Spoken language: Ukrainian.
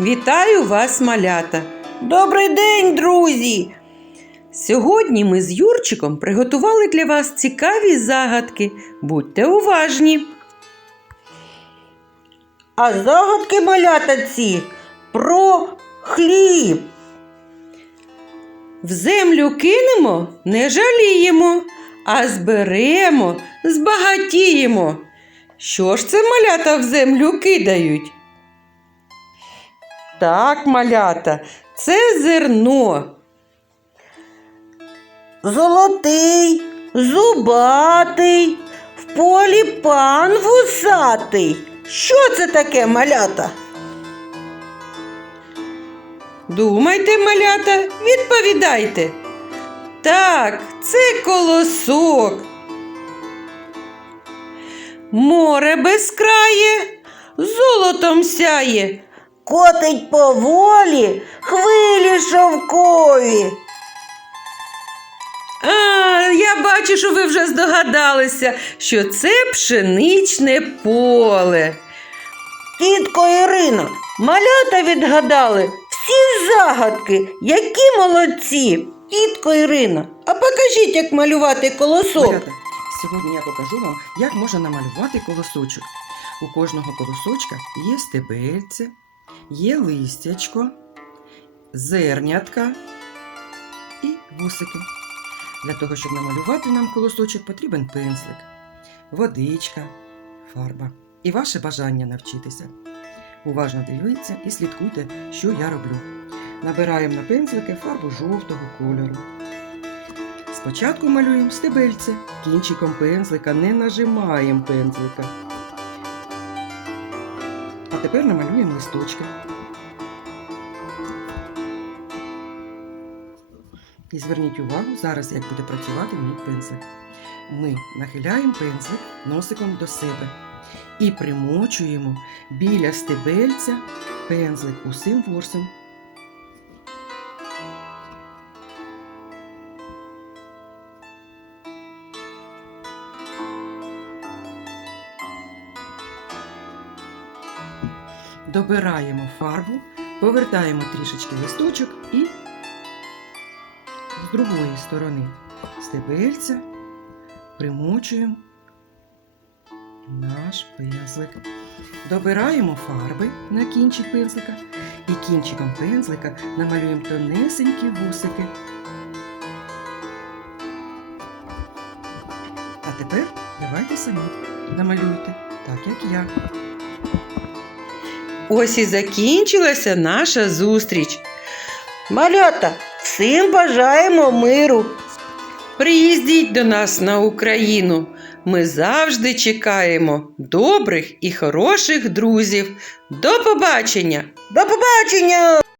Вітаю вас, малята! Добрий день, друзі! Сьогодні ми з Юрчиком приготували для вас цікаві загадки. Будьте уважні! А загадки малята ці про хліб. В землю кинемо, не жаліємо, а зберемо, збагатіємо. Що ж це малята в землю кидають? Так, малята, це зерно. Золотий, зубатий, в полі пан вусатий. Що це таке малята? Думайте, малята, відповідайте. Так, це колосок. Море безкрає, золотом сяє. Котить поволі хвилі шовкові. А, я бачу, що ви вже здогадалися, що це пшеничне поле. Тітко Ірино, малята відгадали всі загадки, які молодці. Тітко Ірино, а покажіть, як малювати колосок. Малята, сьогодні я покажу вам, як можна намалювати колосочок. У кожного колосочка є стебельце, є листячко, зернятка і вусики. Для того, щоб намалювати нам колосочок, потрібен пензлик, водичка, фарба і ваше бажання навчитися. Уважно дивіться і слідкуйте, що я роблю. Набираємо на пензлики фарбу жовтого кольору. Спочатку малюємо стебельце, кінчиком пензлика не нажимаємо пензлика. Тепер намалюємо листочки. І зверніть увагу зараз, як буде працювати мій пензлик. Ми нахиляємо пензлик носиком до себе і примочуємо біля стебельця пензлик усім ворсом. Добираємо фарбу, повертаємо трішечки листочок і з другої сторони стебельця примочуємо наш пензлик. Добираємо фарби на кінчик пензлика і кінчиком пензлика намалюємо тонесенькі вусики. А тепер давайте самі намалюйте, так як я. Ось і закінчилася наша зустріч. Малята, всім бажаємо миру. Приїздіть до нас на Україну. Ми завжди чекаємо добрих і хороших друзів. До побачення! До побачення!